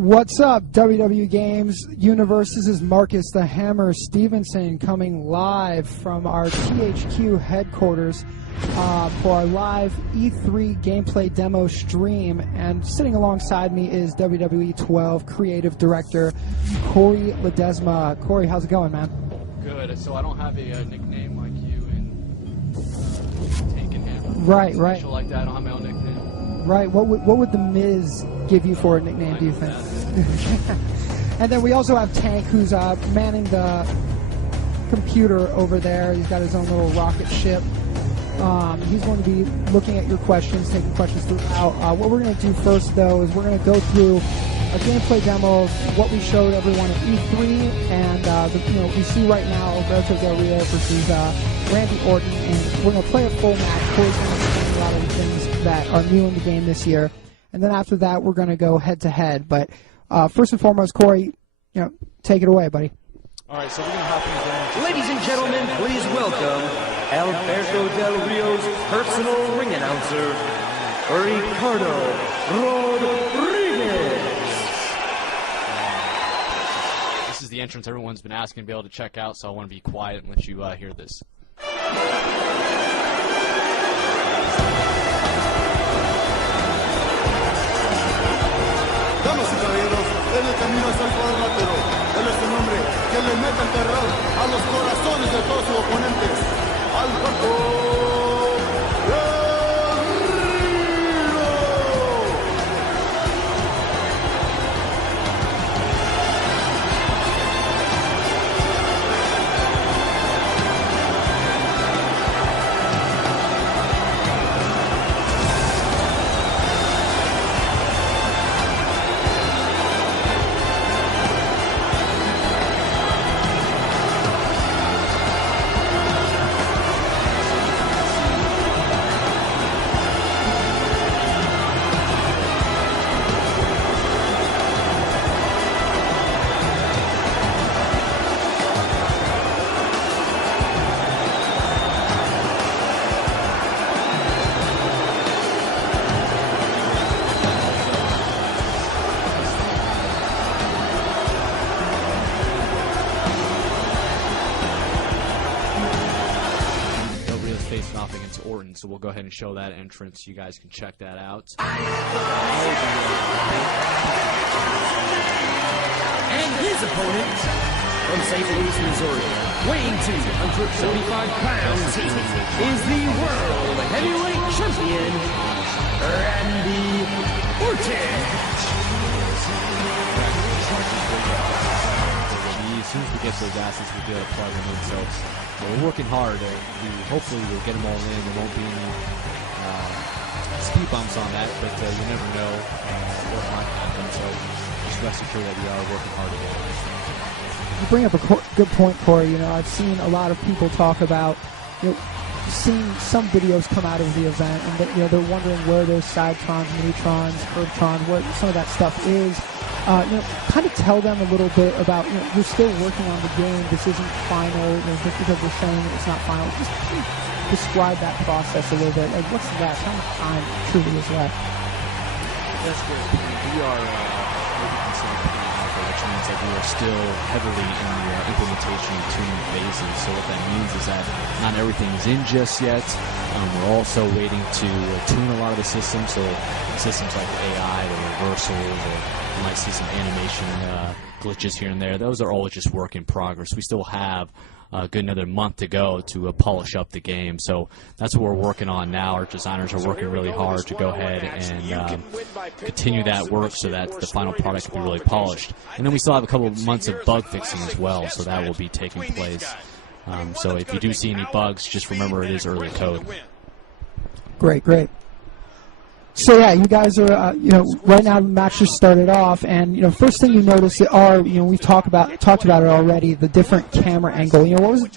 What's up, WWE Games Universe? This is Marcus the Hammer Stevenson coming live from our THQ headquarters for our live E3 gameplay demo stream. And sitting alongside me is WWE 12 Creative Director Corey Ledesma. Corey, how's it going, man? Good. So I don't have a nickname like you in Tank and Hammer. Right. Like that. I don't have my own nickname. Right. What would The Miz give you for a nickname, do you think? And then we also have Tank, who's manning the computer over there. He's got his own little rocket ship. He's going to be looking at your questions, taking questions throughout. What we're going to do first, though, is we're going to go through a gameplay demo of what we showed everyone at E3, and we see right now Alberto Del Rio versus Randy Orton, and we're going to play a full match. Corey's going to explain a lot of the things that are new in the game this year, and then after that, we're going to go head-to-head. But first and foremost, Corey, take it away, buddy. All right, so we're going to hop in. Ladies and gentlemen, please welcome Alberto Del Rio's personal ring announcer, Ricardo Rodriguez. This is the entrance everyone's been asking to be able to check out, so I want to be quiet and let you hear this. Damas y caballeros, en el camino hacia el cuadrilátero, él es el hombre que le mete el terror a los corazones de todos sus oponentes, Alberto Del Rio. Facing off against Orton, so we'll go ahead and show that entrance. You guys can check that out. And his opponent, from St. Louis, Missouri, weighing 275 pounds, is the World Heavyweight Champion, Randy Orton. As soon as we get those asses, we'll be able to plug them in. So we're working hard. Hopefully we'll get them all in. There won't be any speed bumps on that, but you never know what might happen. So just rest assured that we are working hard to get it. You bring up a good point, Corey. I've seen a lot of people talk about seeing some videos come out of the event, and they're wondering where those sidetrons, minitrons, curvetrons, what some of that stuff is. Kind of tell them a little bit about, you're still working on the game. This isn't final. Just because we're saying it's not final, just describe that process a little bit. Like, what's left? How much time truly is left? That's good. We are which means that we are still heavily in the implementation and tuning phases. So what that means is that not everything is in just yet. We're also waiting to tune a lot of the systems. So systems like the AI, the reversals, or you might see some animation glitches here and there. Those are all just work in progress. We still have a good another month to go to polish up the game. So that's what we're working on now. Our designers are working really hard to go ahead and continue that work so that the final product will be really polished. And then we still have a couple of months of bug fixing as well, so that will be taking place. So if you do see any bugs, just remember it is early code. Great. So yeah, you guys are, right now the match just started off, and first thing you notice are, we've talked about it already, the different camera angle.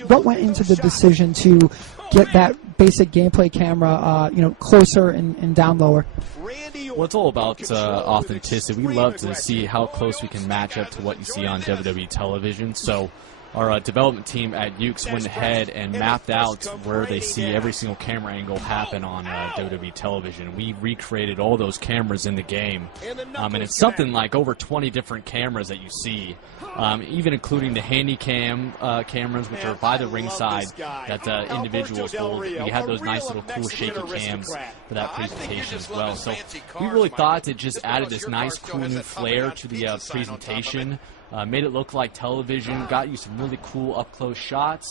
What went into the decision to get that basic gameplay camera, closer and down lower? Well, it's all about authenticity. We love to see how close we can match up to what you see on WWE television. So our development team at Ukes went ahead and mapped out where they see every single camera angle happen on WWE television. We recreated all those cameras in the game, and it's something like over 20 different cameras that you see, even including the handy cam cameras, which are by the ringside that individuals hold. We had those nice little cool shaky cams for that presentation as well. So we really thought it just added this nice cool new flair to the presentation. Made it look like television, got you some really cool up-close shots.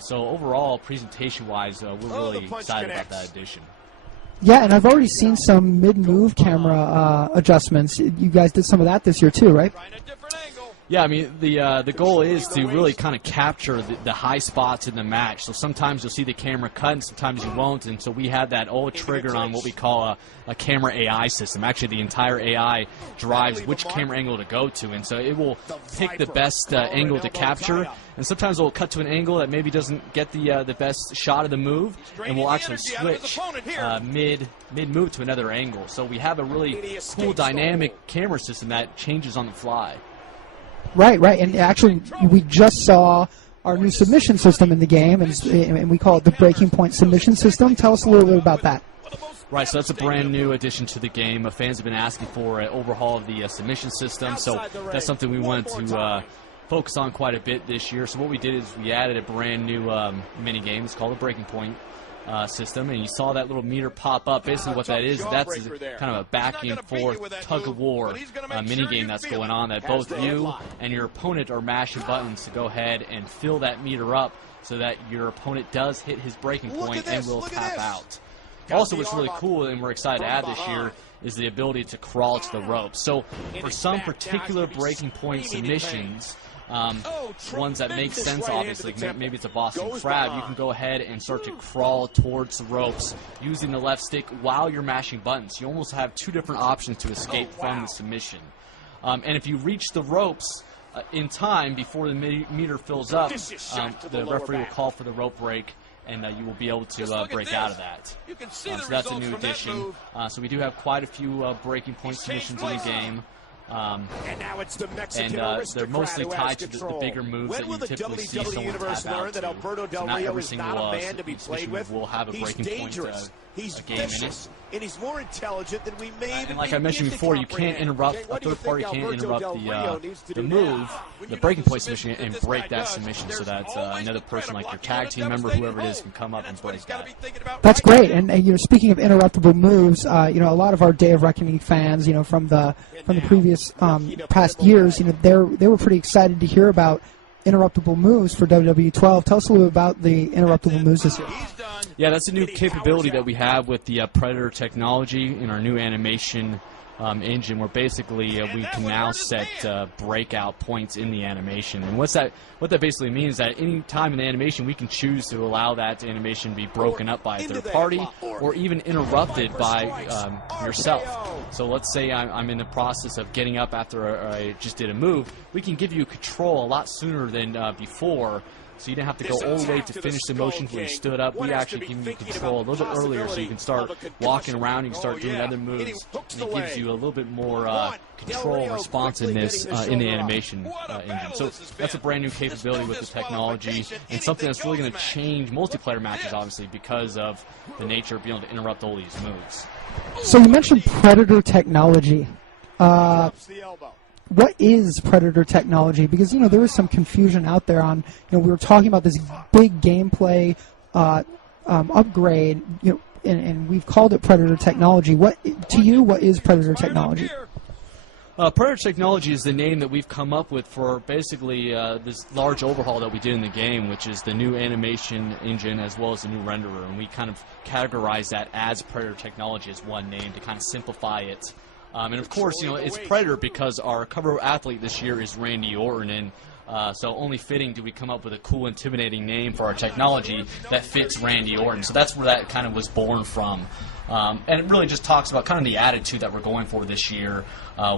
So overall, presentation-wise, we're really excited about that addition. Yeah, and I've already seen some mid-move camera adjustments. You guys did some of that this year too, right? Yeah, I mean, the goal is to really kind of capture the high spots in the match. So sometimes you'll see the camera cut and sometimes you won't. And so we have that all triggered on what we call a camera AI system. Actually, the entire AI drives which camera angle to go to. And so it will pick the best angle to capture. And sometimes it will cut to an angle that maybe doesn't get the best shot of the move. And we'll actually switch mid-move to another angle. So we have a really cool dynamic camera system that changes on the fly. Right, and actually we just saw our new submission system in the game, and we call it the Breaking Point submission system. Tell us a little bit about that. Right, so that's a brand new addition to the game. Fans have been asking for an overhaul of the submission system, so that's something we wanted to focus on quite a bit this year. So what we did is we added a brand new mini game. It's called the Breaking Point system, and you saw that little meter pop up. Basically what that is, that's kind of a back and forth tug-of-war mini game that's going on, that both you and your opponent are mashing buttons to go ahead and fill that meter up so that your opponent does hit his breaking point and will tap out. Also, what's really cool and we're excited to add this year is the ability to crawl to the ropes. So for some particular breaking point submissions, ones that make sense, obviously, maybe it's a Boston Crab, you can go ahead and start to crawl towards the ropes using the left stick while you're mashing buttons. You almost have two different options to escape from the submission. And if you reach the ropes in time before the meter fills up, the referee will call for the rope break, and you will be able to break out of that. So that's a new addition. So we do have quite a few breaking point submissions in the game. And now it's the Mexican they're mostly tied to the bigger moves that you typically see someone tap out to. Alberto Del Not Rio every is single not a man to be played with. will have a breaking point He's a game in it. vicious, and he's more intelligent than we may And like I mentioned before, you can't interrupt, a third party can't interrupt the move, the breaking point submission, and break that submission so that another person, like your tag team member, whoever it is, can come up and break that. That's great. And you know, speaking of interruptible moves, you know, a lot of our Day of Reckoning fans, you know, from the previous past years, you know, they were pretty excited to hear about interruptible moves for WWE 12. Tell us a little bit about the interruptible moves this year. Yeah, that's a new capability that we have with the Predator technology in our new animation engine, where basically we can now set breakout points in the animation. And what that basically means is that any time in the animation we can choose to allow that animation to be broken up by a third party or even interrupted by yourself. So let's say I'm in the process of getting up after I just did a move. We can give you control a lot sooner than before. So you didn't have to go all the way to finish the motion where you stood up. We actually give you control a little bit earlier so you can start walking around, you can start doing other moves, and it gives you a little bit more control and responsiveness in the animation engine. So that's a brand new capability with the technology, and something that's really going to change multiplayer matches, obviously, because of the nature of being able to interrupt all these moves. So you mentioned Predator technology. What is Predator technology? Because, you know, there is some confusion out there on, you know, we were talking about this big gameplay upgrade, you know, and we've called it Predator technology. What is Predator technology? Predator technology is the name that we've come up with for basically this large overhaul that we did in the game, which is the new animation engine as well as the new renderer. And we kind of categorize that as Predator technology as one name to kind of simplify it. And of course, you know, it's Predator because our cover athlete this year is Randy Orton, and so only fitting do we come up with a cool, intimidating name for our technology that fits Randy Orton. So that's where that kind of was born from. And it really just talks about kind of the attitude that we're going for this year,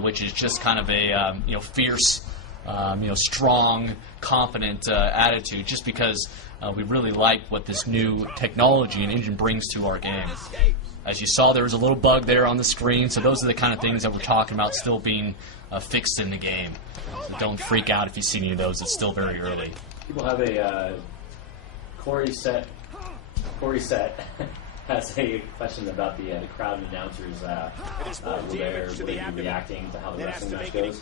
which is just kind of a you know, fierce, you know, strong, confident attitude. Just because we really like what this new technology and engine brings to our game. As you saw, there was a little bug there on the screen, so those are the kind of things that we're talking about still being fixed in the game. So don't freak out if you see any of those. It's still very early. People have a Corey Set has a question about the crowd and announcers. Will they be reacting to how the wrestling match goes?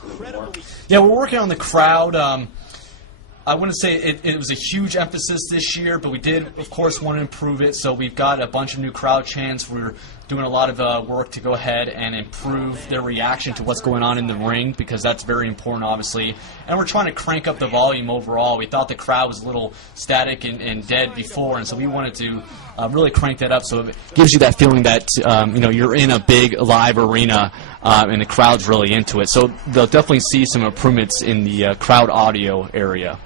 Yeah, we're working on the crowd. I wouldn't say it was a huge emphasis this year, but we did, of course, want to improve it. So we've got a bunch of new crowd chants. We're doing a lot of work to go ahead and improve their reaction to what's going on in the ring, because that's very important, obviously. And we're trying to crank up the volume overall. We thought the crowd was a little static and dead before, and so we wanted to really crank that up so it gives you that feeling that you're in a big live arena and the crowd's really into it. So they'll definitely see some improvements in the crowd audio area.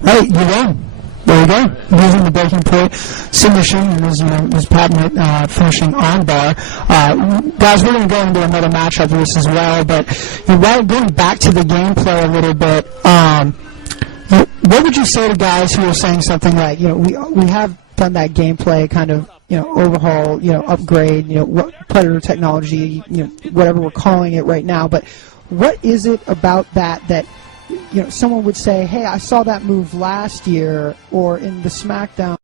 Right, you go. There you go. Using the breaking point submission and his patented finishing arm bar. Guys, we're going to go into another matchup of this as well, but going back to the gameplay a little bit, what would you say to guys who are saying something like, we have done that gameplay kind of, overhaul, upgrade, what Predator technology, whatever we're calling it right now, but what is it about that someone would say, hey, I saw that move last year or in the SmackDown